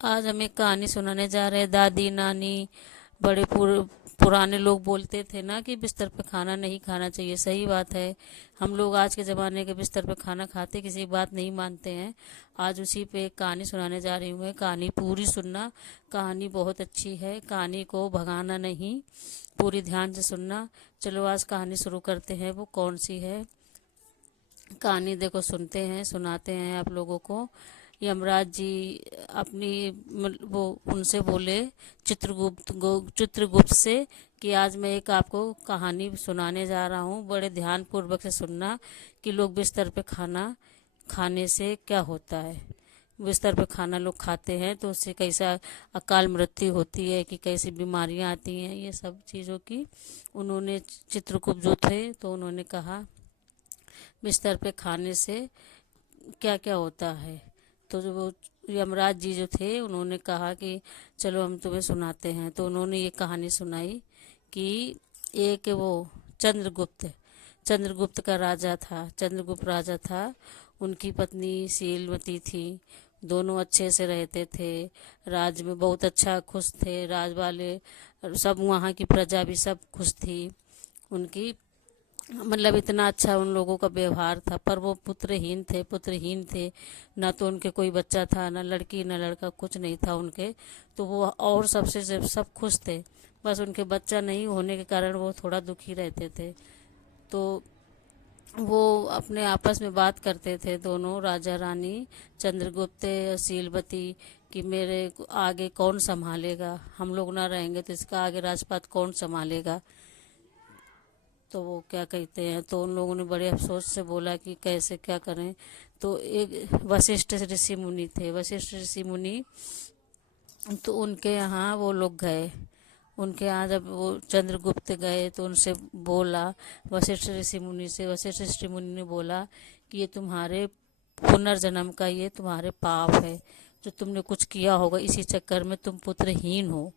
आज हम एक कहानी सुनाने जा रहे हैं। दादी नानी बड़े पुराने लोग बोलते थे ना कि बिस्तर पे खाना नहीं खाना चाहिए। सही बात है। हम लोग आज के ज़माने के बिस्तर पे खाना खाते किसी की बात नहीं मानते हैं। आज उसी पे एक कहानी सुनाने जा रही हूँ मैं। कहानी पूरी सुनना। कहानी बहुत अच्छी है। कहानी को भगाना नहीं, पूरी ध्यान से सुनना। चलो आज कहानी शुरू करते हैं। वो कौन सी है कहानी, देखो सुनते हैं, सुनाते हैं आप लोगों को। यमराज जी अपनी वो उनसे बोले, चित्रगुप्त से, कि आज मैं एक आपको कहानी सुनाने जा रहा हूँ। बड़े ध्यान पूर्वक से सुनना कि लोग बिस्तर पे खाना खाने से क्या होता है। बिस्तर पे खाना लोग खाते हैं तो उससे कैसा अकाल मृत्यु होती है, कि कैसी बीमारियां आती हैं, ये सब चीज़ों की उन्होंने, चित्रगुप्त जो थे तो उन्होंने कहा बिस्तर पे खाने से क्या क्या होता है। तो जो वो यमराज जी जो थे उन्होंने कहा कि चलो हम तुम्हें सुनाते हैं। तो उन्होंने ये कहानी सुनाई कि एक वो चंद्रगुप्त चंद्रगुप्त का राजा था। चंद्रगुप्त राजा था, उनकी पत्नी शीलवती थी। दोनों अच्छे से रहते थे, राज में बहुत अच्छा खुश थे। राज वाले सब, वहाँ की प्रजा भी सब खुश थी उनकी, मतलब इतना अच्छा उन लोगों का व्यवहार था। पर वो पुत्रहीन थे। ना तो उनके कोई बच्चा था, ना लड़की ना लड़का, कुछ नहीं था उनके। तो वो और सबसे सब खुश थे। बस उनके बच्चा नहीं होने के कारण वो थोड़ा दुखी रहते थे। तो वो अपने आपस में बात करते थे दोनों, राजा रानी, चंद्रगुप्त और शीलवती, कि मेरे आगे कौन संभालेगा। हम लोग ना रहेंगे तो इसका आगे राजपाट कौन संभालेगा। तो वो क्या कहते हैं, तो उन लोगों ने बड़े अफसोस से बोला कि कैसे क्या करें। तो एक वशिष्ठ ऋषि मुनि थे। वशिष्ठ ऋषि मुनि, तो उनके यहाँ वो लोग गए। उनके यहाँ जब वो चंद्रगुप्त गए तो उनसे बोला, वशिष्ठ ऋषि मुनि से, वशिष्ठ ऋषि मुनि ने बोला कि ये तुम्हारे पुनर्जन्म का, ये तुम्हारे पाप है, जो तुमने कुछ किया होगा, इसी चक्कर में तुम पुत्रहीन हो।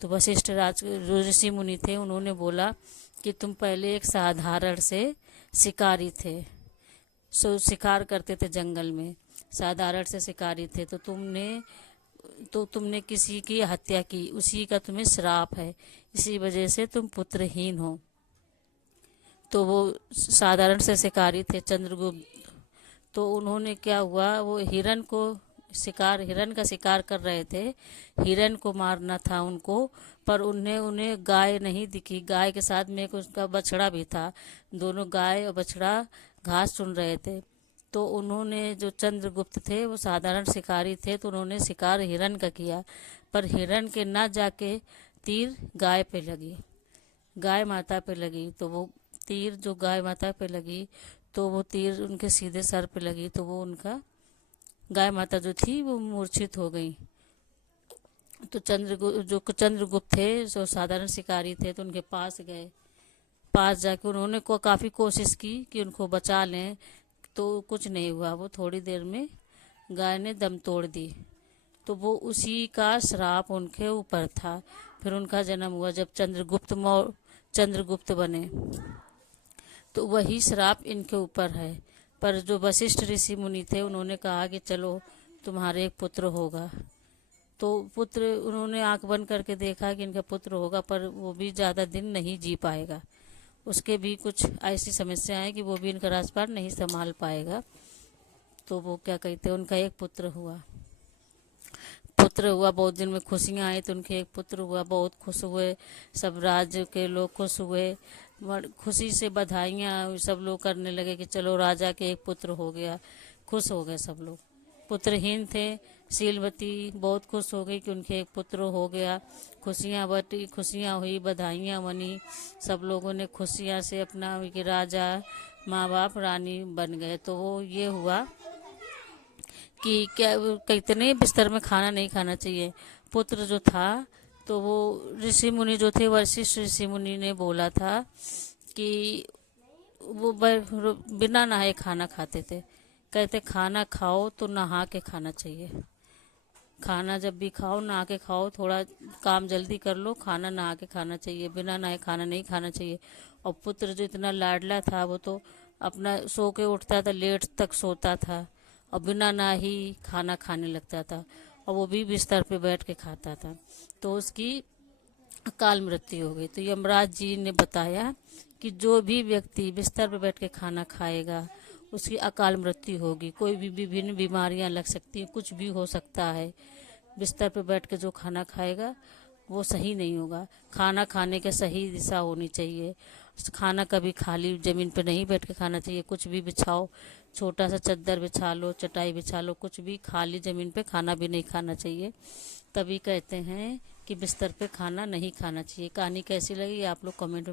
तो वशिष्ठ जो ऋषि मुनि थे उन्होंने बोला कि तुम पहले एक साधारण से शिकारी थे, शिकार करते थे जंगल में, साधारण से शिकारी थे। तो तुमने किसी की हत्या की, उसी का तुम्हें श्राप है, इसी वजह से तुम पुत्रहीन हो। तो वो साधारण से शिकारी थे चंद्रगुप्त। तो उन्होंने क्या हुआ, वो हिरण का शिकार कर रहे थे। हिरण को मारना था उनको, पर उन्हें गाय नहीं दिखी। गाय के साथ में एक उसका बछड़ा भी था। दोनों गाय और बछड़ा घास चुन रहे थे। तो उन्होंने, जो चंद्रगुप्त थे वो साधारण शिकारी थे, तो उन्होंने शिकार हिरण का किया। पर हिरण के ना जाके तीर गाय पे लगी, गाय माता पे लगी। तो वो तीर जो गाय माता पे लगी, तो वो तीर उनके सीधे सर पे लगी। तो वो उनका, गाय माता जो थी वो मूर्छित हो गई। तो चंद्रगुप्त थे जो साधारण शिकारी थे, तो उनके पास गए। पास जाके उन्होंने काफ़ी कोशिश की कि उनको बचा लें, तो कुछ नहीं हुआ। वो थोड़ी देर में गाय ने दम तोड़ दी। तो वो उसी का श्राप उनके ऊपर था। फिर उनका जन्म हुआ जब चंद्रगुप्त बने, तो वही श्राप इनके ऊपर है। पर जो वशिष्ठ ऋषि मुनि थे उन्होंने कहा कि चलो तुम्हारे एक पुत्र होगा। तो पुत्र, उन्होंने आंख बंद करके देखा कि इनका पुत्र होगा, पर वो भी ज़्यादा दिन नहीं जी पाएगा। उसके भी कुछ ऐसी समस्याएं हैं कि वो भी इनका राजपाट नहीं संभाल पाएगा। तो वो क्या कहते हैं, उनका एक पुत्र हुआ। बहुत दिन में खुशियाँ आई तो उनके एक पुत्र हुआ। बहुत खुश हुए, सब राज्य के लोग खुश हुए। खुशी से बधाइयाँ सब लोग करने लगे कि चलो राजा के एक पुत्र हो गया। खुश हो गए सब लोग। पुत्रहीन थे, शीलवती बहुत खुश हो गई कि उनके एक पुत्र हो गया। खुशियाँ बटी, खुशियाँ हुई, बधाइयाँ बनी। सब लोगों ने खुशियाँ से अपना कि राजा, माँ बाप, रानी बन गए। तो वो ये हुआ कि क्या कहते नहीं, बिस्तर में खाना नहीं खाना चाहिए। पुत्र जो था, तो वो ऋषि मुनि जो थे, वशिष्ठ ऋषि मुनि ने बोला था कि वो बिना नहाए खाना खाते थे। कहते खाना खाओ तो नहा के खाना चाहिए। खाना जब भी खाओ नहा के खाओ, थोड़ा काम जल्दी कर लो, खाना नहा के खाना चाहिए, बिना नहाए खाना नहीं खाना चाहिए। और पुत्र जो इतना लाडला था वो तो अपना सो के उठता था, लेट तक सोता था और बिना नहा ही खाना खाने लगता था। और वो भी बिस्तर पे बैठ के खाता था, तो उसकी अकाल मृत्यु हो गई। तो यमराज जी ने बताया कि जो भी व्यक्ति बिस्तर पर बैठ के खाना खाएगा उसकी अकाल मृत्यु होगी। कोई भी विभिन्न बीमारियां लग सकती हैं, कुछ भी हो सकता है। बिस्तर पर बैठ के जो खाना खाएगा वो सही नहीं होगा। खाना खाने के सही दिशा होनी चाहिए। खाना कभी खाली ज़मीन पे नहीं बैठ के खाना चाहिए। कुछ भी बिछाओ, छोटा सा चद्दर बिछा लो, चटाई बिछा लो, कुछ भी खाली ज़मीन पे खाना भी नहीं खाना चाहिए। तभी कहते हैं कि बिस्तर पे खाना नहीं खाना चाहिए। कहानी कैसी लगी आप लोग कमेंट